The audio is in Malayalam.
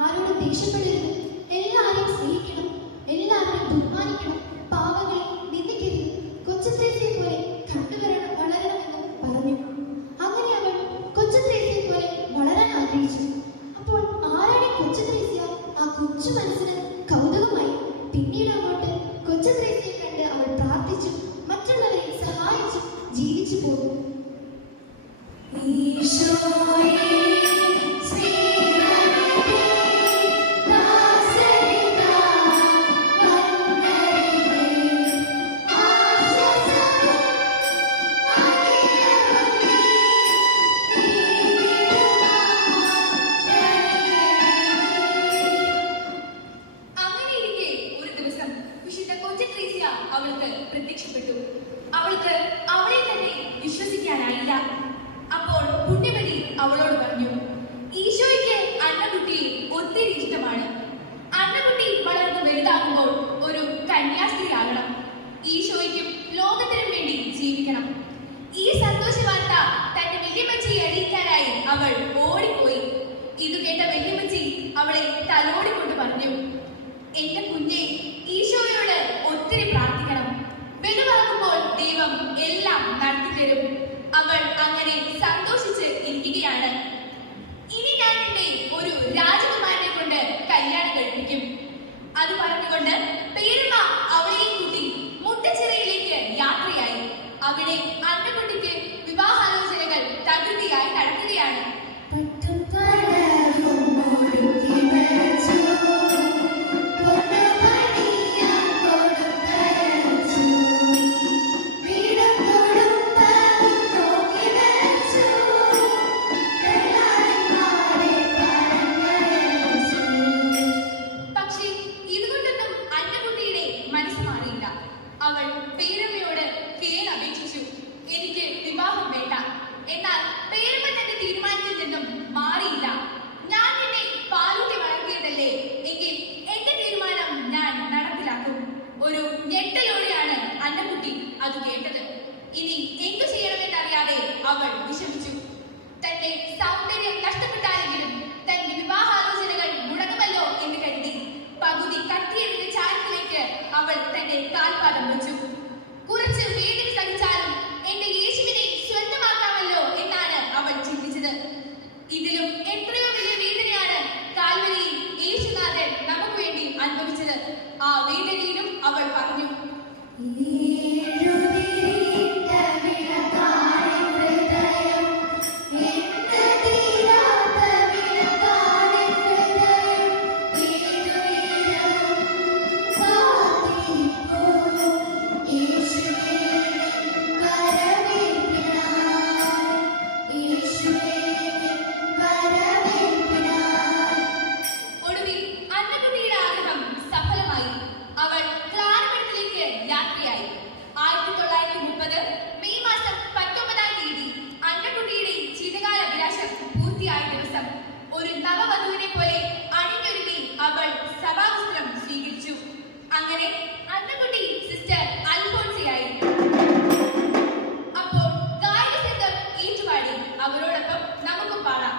ആരോടും ദേഷ്യപ്പെടരുത്, എല്ലാവരെയും സ്നേഹിക്കണം, എല്ലാവരെയും ബഹുമാനിക്കണം, പാവങ്ങളെ നിന്ദിക്കരുത്, കൊച്ചു ത്രേസ്യയെ പോലെ വളരണമെന്ന് പറഞ്ഞു. അങ്ങനെ അവൾ കൊച്ചു ത്രേസ്യയെ പോലെ വളരാൻ ആഗ്രഹിച്ചു. അപ്പോൾ ആരാണ് കൊച്ചു ത്രേസ്യ? ആ കൊച്ചു മനസ്സിന് കൗതുകമായി. പിന്നീട് അങ്ങോട്ട് കൊച്ചു ത്രേസ്യയെ കണ്ട് അവൾ പ്രാർത്ഥിച്ചു, മറ്റുള്ളവരെ സഹായിച്ചു ജീവിച്ചു പോകും. അവൾക്ക് പ്രത്യക്ഷപ്പെട്ടു. അവൾക്ക് അവളെ തന്നെ വിശ്വസിക്കാനായില്ല. അപ്പോൾ പുണ്യമതി അവളോട് പറഞ്ഞു, ഈശോയ്ക്ക് അന്നക്കുട്ടിയെ ഒത്തിരി ഇഷ്ടമാണ്. അന്നക്കുട്ടി വളർന്ന് വലുതാകുമ്പോൾ ഒരു കന്യാസ്ത്രീ ആകണം. ഈശോയ്ക്കും ലോകത്തിനും വേണ്ടി ജീവിക്കണം. ഈ സന്തോഷ വാർത്ത തന്റെ വല്യമ്മച്ചിയെ അറിയിക്കാനായി അവൾ ഓടിപ്പോയി. ഇത് കേട്ട വല്യമ്മച്ചി അവളെ തലോടിക്കൊണ്ട് പറഞ്ഞു, എന്റെ കുഞ്ഞെ, ഈശോയോട് ഒത്തിരി പ്രാർത്ഥിക്കണം. വലുതാകുമ്പോൾ ദൈവം എല്ലാം നടത്തിത്തരും. അവൾ അങ്ങനെ സന്തോഷിച്ച് ഇരിക്കുകയാണ്. ഇനി ഞാൻ നിന്നെ ഒരു രാജകുമാരനെ കൊണ്ട് കല്യാണം കഴിപ്പിക്കും. അത് പറഞ്ഞുകൊണ്ട് പേരുമ്മ അവളെയും കൂട്ടി മുട്ടച്ചിറയിലേക്ക് യാത്രയായി. അവിടെ അന്നക്കുട്ടിക്ക് വിവാഹാലോചനകൾ തകൃതിയായി നടക്കുകയാണ്. അവൾ പേരമ്മയോട് കേണപേക്ഷിച്ചു, എനിക്ക് വിവാഹം വേണ്ട. എന്നാൽ പേരമ്മ തന്റെ തീരുമാനത്തിൽ നിന്നും മാറിയില്ല. ഞാൻ നിന്നെ പാലൂട്ടി വളർത്തിയതല്ലേ, എങ്കിൽ എന്റെ തീരുമാനം ഞാൻ നടപ്പിലാക്കും. ഒരു ഞെട്ടലോടെയാണ് അന്നക്കുട്ടി അത് കേട്ടത്. ഇനി എന്തു ചെയ്യണമെന്നറിയാതെ അവൾ വിഷമിച്ചു. തന്റെ സൗന്ദര്യം നഷ്ടപ്പെട്ടാലെങ്കിലും തന്റെ വിവാഹാലോചനകൾ മുടങ്ങുമല്ലോ എന്ന് കരുതി പകുതി കത്തിയെടുത്ത് ചാരത്തിലേക്ക് അവൾ തന്റെ കാൽപാദം വെച്ചു. കുറച്ച് വേദന സഹിച്ചാലും എന്റെ യേശുവിനെ സ്വന്തമാക്കാമല്ലോ എന്നാണ് അവൾ ചിന്തിച്ചത്. ഇതിലും എത്രയോ വലിയ വേദനയാണ് കാൽവരിയിൽ യേശുനാഥൻ നമുക്ക് വേണ്ടി അനുഭവിച്ചത്. ആ വേദനയിലും അവൾ പറഞ്ഞു, യാത്രയായി. 1930 മെയ് മാസം 19-ാം തീയതി അന്നക്കുട്ടിയുടെ ജീവിതകാല അഭിലാഷം പൂർത്തിയായ ദിവസം ഒരു നവവധുവിനെ പോലെ അണിഞ്ഞൊരുങ്ങി അവൾ സഭാവസ്ത്രം സ്വീകരിച്ചു. അങ്ങനെ അന്നക്കുട്ടി സിസ്റ്റർ അൽഫോൻസിയായി. അപ്പോൾ ഗായക സംഘം ഏറ്റുപാടി. അവരോടൊപ്പം നമുക്ക് പാടാം.